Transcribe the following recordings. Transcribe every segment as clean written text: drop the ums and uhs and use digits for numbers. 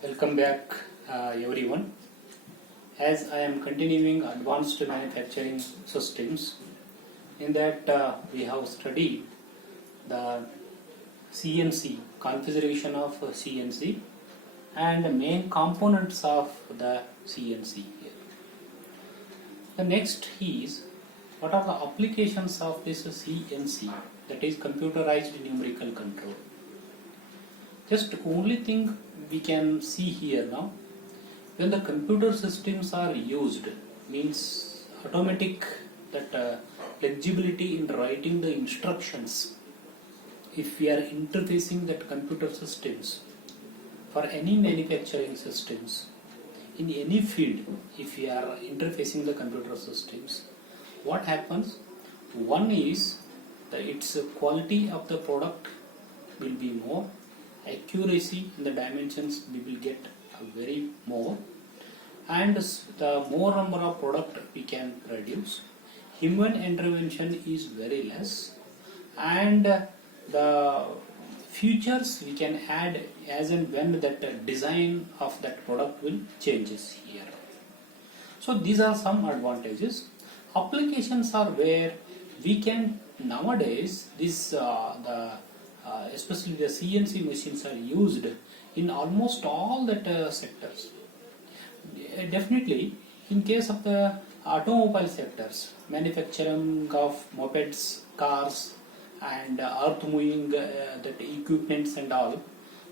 Welcome back, everyone. As I am continuing advanced manufacturing systems, in that we have studied the CNC, configuration of CNC, and the main components of the CNC here. The next is what are the applications of this CNC, that is computerized numerical control. Just only thing we can see here now, when the computer systems are used, means automatic that flexibility in writing the instructions. If we are interfacing that computer systems for any manufacturing systems in any field, if we are interfacing the computer systems, what happens? One is that its quality of the product will be more, accuracy in the dimensions we will get very more, and the more number of product we can produce, human intervention is very less, and the features we can add as and when that design of that product will changes here. So these are some advantages. Applications are where we can nowadays especially the CNC machines are used in almost all that sectors. Definitely, in case of the automobile sectors, manufacturing of mopeds, cars, and earth moving that equipments and all.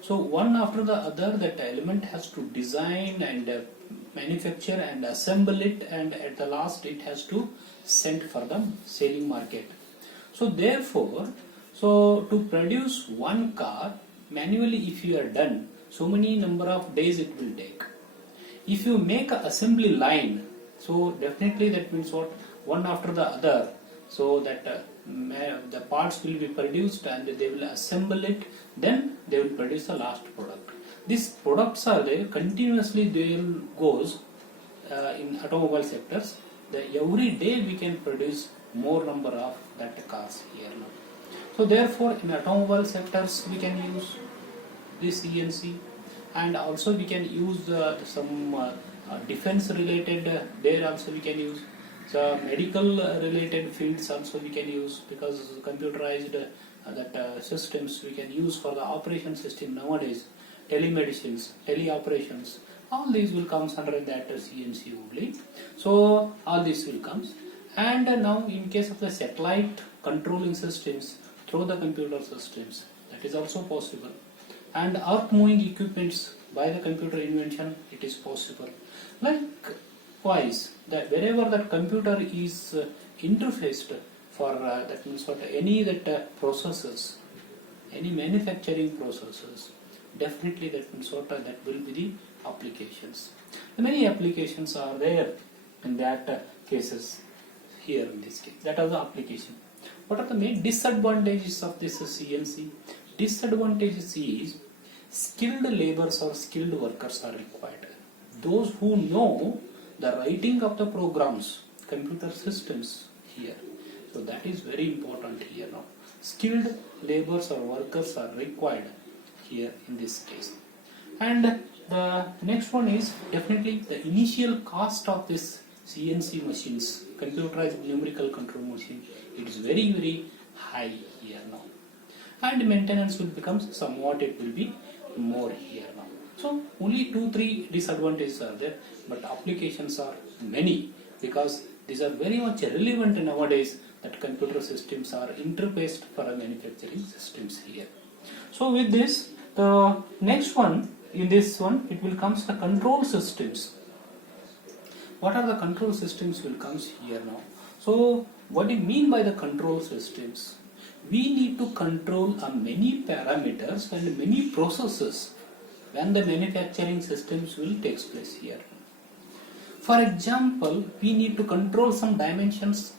So one after the other, that element has to design and manufacture and assemble it, and at the last it has to send for the selling market. So therefore, to produce one car manually, if you are done, so many number of days it will take. If you make an assembly line, so definitely that means what, one after the other, so that the parts will be produced and they will assemble it, then they will produce the last product. These products are there continuously, they will goes in automobile sectors. Every day we can produce more number of that cars here now. So therefore, in automobile sectors we can use this CNC, and also we can use some defense related. There also we can use. So medical related fields also we can use, because computerized systems we can use for the operation system nowadays. Telemedicines, teleoperations, all these will comes under that CNC only. So all this will comes. And now in case of the satellite controlling systems through the computer systems, that is also possible. And earth moving equipments by the computer invention, it is possible. Likewise, that wherever that computer is interfaced for that means what any processes, any manufacturing processes, definitely that means what that will be the applications. Many applications are there in that cases here in this case. That are the application. What are the main disadvantages of this CNC? Disadvantages is skilled laborers or skilled workers are required. Those who know the writing of the programs, computer systems here. So that is very important here now. Skilled laborers or workers are required here in this case. And the next one is definitely the initial cost of this CNC machines, computerized numerical control machine, it is very, very high here now. And maintenance will become somewhat, it will be more here now. So only 2-3 disadvantages are there, but applications are many, because these are very much relevant nowadays, that computer systems are interfaced for manufacturing systems here. So with this, the next one, in this one, it will comes the control systems. What are the control systems will comes here now. So what do you mean by the control systems? We need to control many parameters and many processes when the manufacturing systems will take place here. For example, we need to control some dimensions.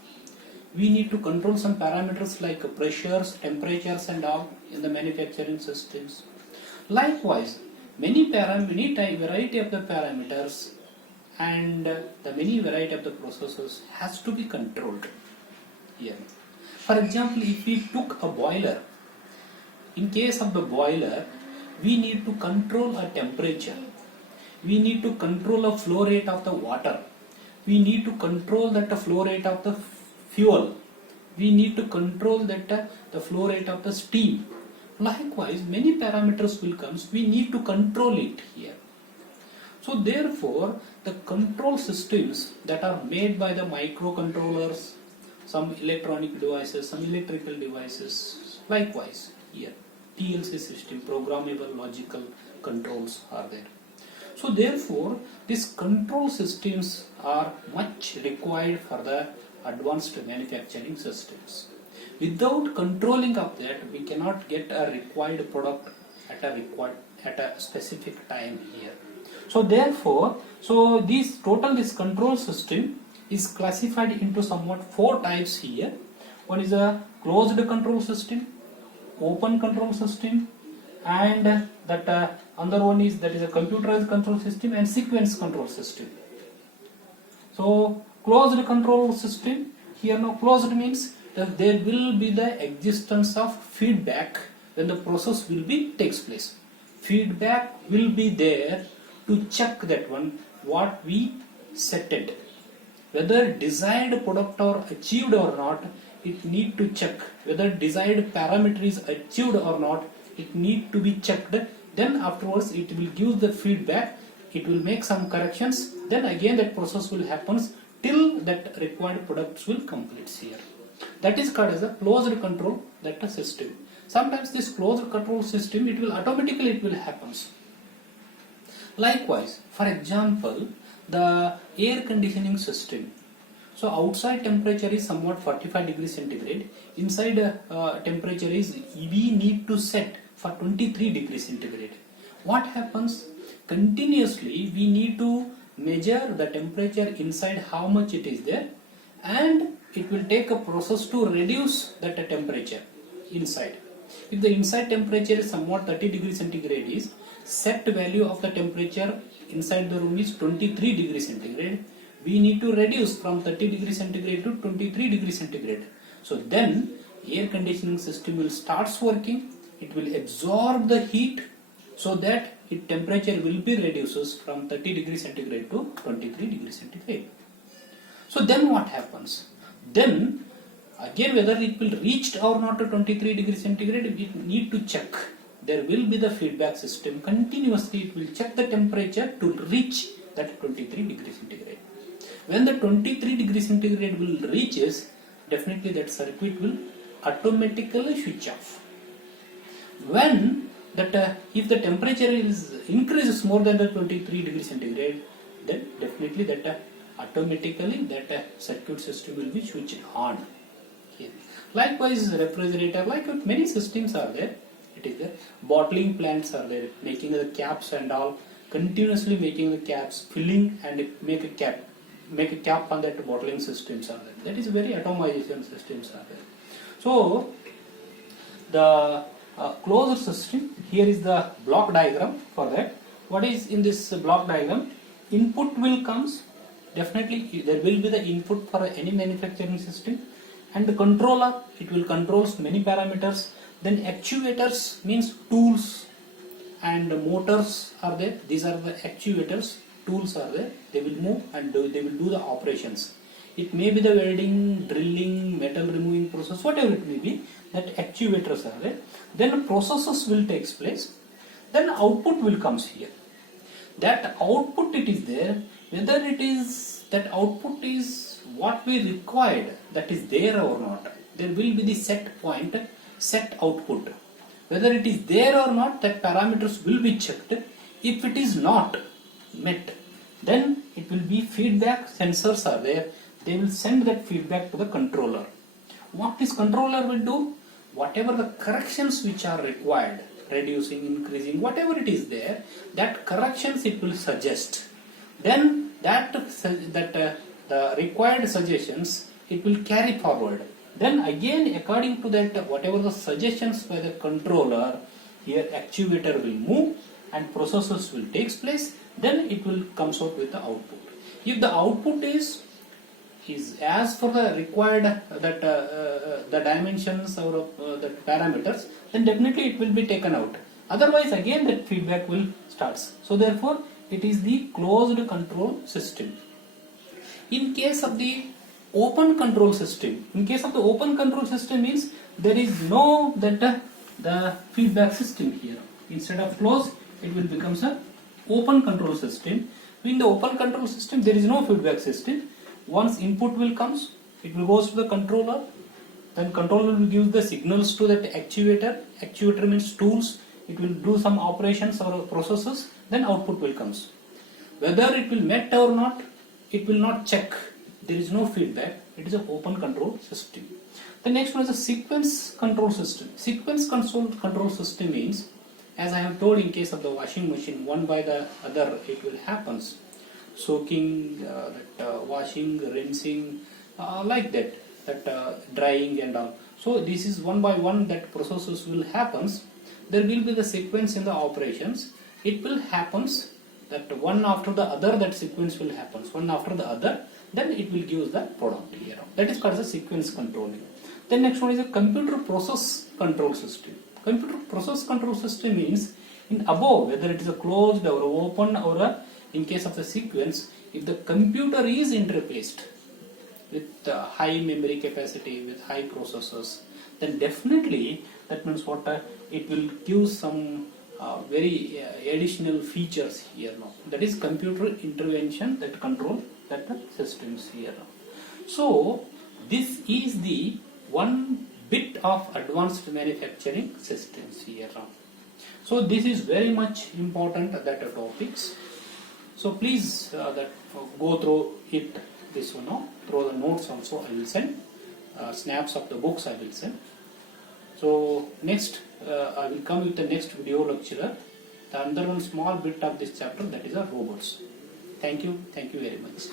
We need to control some parameters like pressures, temperatures and all in the manufacturing systems. Likewise, many variety of the parameters and the many variety of the processes has to be controlled here. For example, if we took a boiler, in case of the boiler, we need to control a temperature. we need to control the flow rate of the water, we need to control that the flow rate of the fuel, we need to control that the flow rate of the steam. Likewise, many parameters will come, we need to control it here. So therefore, the control systems that are made by the microcontrollers, some electronic devices, some electrical devices, likewise here PLC system, programmable logical controls are there. So therefore, these control systems are much required for the advanced manufacturing systems. Without controlling of that, we cannot get a required product at a specific time here. So therefore, this control system is classified into somewhat 4 types here. One is a closed control system, open control system, and that another one is that is a computerized control system and sequence control system. So closed control system, here now closed means that there will be the existence of feedback when the process will be takes place. Feedback will be there to check that one what we set it. Whether desired product are achieved or not, it need to check. Whether desired parameter is achieved or not, it need to be checked. Then afterwards it will give the feedback, it will make some corrections, then again that process will happen till that required products will complete here. That is called as a closed control system. Sometimes this closed control system, it will automatically happens. Likewise, for example, the air conditioning system. So outside temperature is somewhat 45 degrees centigrade. Inside temperature is we need to set for 23 degrees centigrade. What happens? Continuously we need to measure the temperature inside how much it is there, and it will take a process to reduce that temperature inside. If the inside temperature is somewhat 30 degrees centigrade is, set value of the temperature inside the room is 23 degrees centigrade, we need to reduce from 30 degrees centigrade to 23 degrees centigrade. So then air conditioning system will starts working, it will absorb the heat so that its temperature will be reduces from 30 degrees centigrade to 23 degrees centigrade. So then what happens? Then again whether it will reach or not to 23 degrees centigrade, we need to check. There will be the feedback system, continuously it will check the temperature to reach that 23 degrees centigrade. When the 23 degrees centigrade will reaches, definitely that circuit will automatically switch off. When that if the temperature is increases more than the 23 degrees centigrade, then definitely that automatically that circuit system will be switched on. Here. Likewise, refrigerator, like many systems are there. It is there. Bottling plants are there, making the caps and all, continuously making the caps, filling and make a cap on that bottling systems are there. That is very atomization systems are there. So the closed system, here is the block diagram for that. What is in this block diagram? Input will comes, definitely there will be the input for any manufacturing system, and the controller, it will controls many parameters. Then actuators means tools and motors are there. These are the actuators, tools are there. They will move and they will do the operations. It may be the welding, drilling, metal removing process, whatever it may be, that actuators are there. Then processes will take place. Then output will comes here. That output it is there, whether it is that output is what we required, that is there or not. There will be the set point, set output. Whether it is there or not, that parameters will be checked. If it is not met, then it will be feedback, sensors are there. They will send that feedback to the controller. What this controller will do? Whatever the corrections which are required, reducing, increasing, whatever it is there, that corrections it will suggest. Then the required suggestions it will carry forward. Then again, according to that, whatever the suggestions by the controller, here actuator will move and processes will take place. Then it will comes out with the output. If the output is as for the required the dimensions or the parameters, then definitely it will be taken out. Otherwise, again that feedback will starts. So therefore, it is the closed control system. In case of the open control system, means there is no the feedback system here. Instead of closed, it will become a open control system. In the open control system, there is no feedback system. Once input will comes, it will goes to the controller. Then controller will give the signals to that actuator. Actuator means tools. It will do some operations or processes. Then output will comes. Whether it will met or not, it will not check. There is no feedback. It is an open control system. The next one is a sequence control system. Sequence control system means, as I have told in case of the washing machine, one by the other it will happens. Soaking, washing, rinsing, like that, drying and all. So this is one by one that processes will happens. There will be the sequence in the operations. It will happens that one after the other, that sequence will happens one after the other. Then it will give the product here. That is called as a sequence controlling. Then next one is a computer process control system. Computer process control system means in above, whether it is a closed or open or in case of the sequence, if the computer is interfaced with high memory capacity, with high processors, then definitely that means what it will give some very additional features here now. That is computer intervention that control that systems here now. So this is the one bit of advanced manufacturing systems here now. So this is very much important that topics. So please go through it. This one now. Through the notes also I will send. Snaps of the books I will send. So next I will come with the next video lecture. The another one small bit of this chapter, that is a robots. Thank you very much.